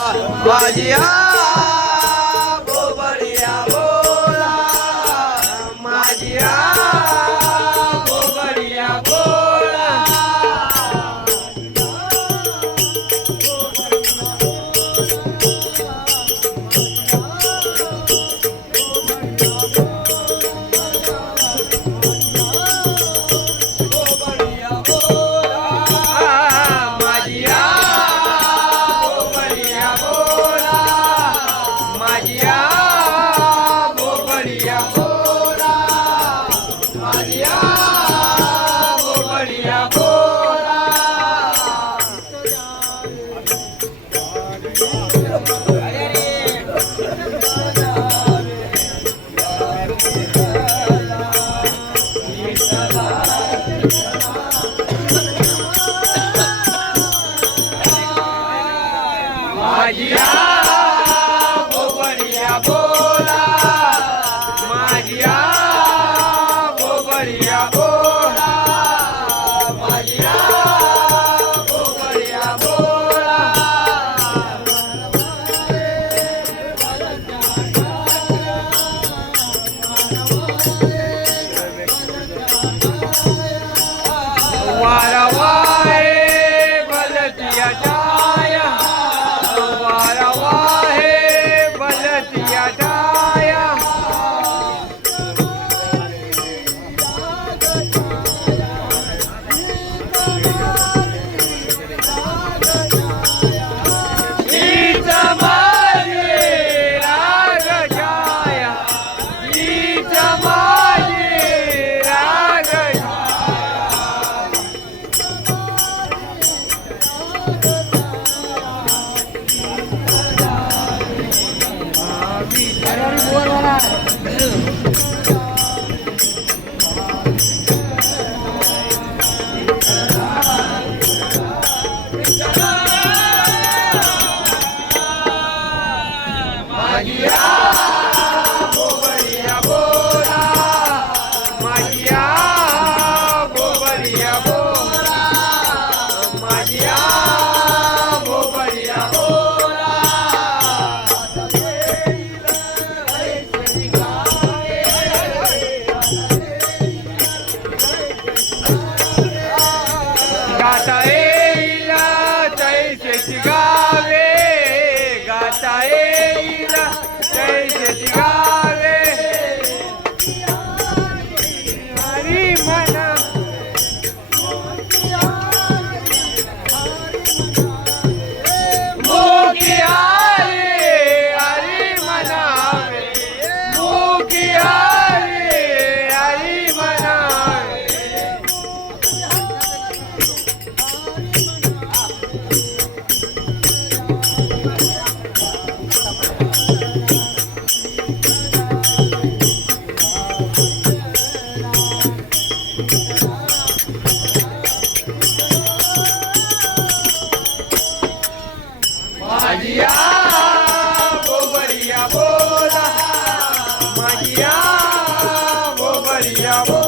Pode, ah, માજીયા ગોબડિયા Maria.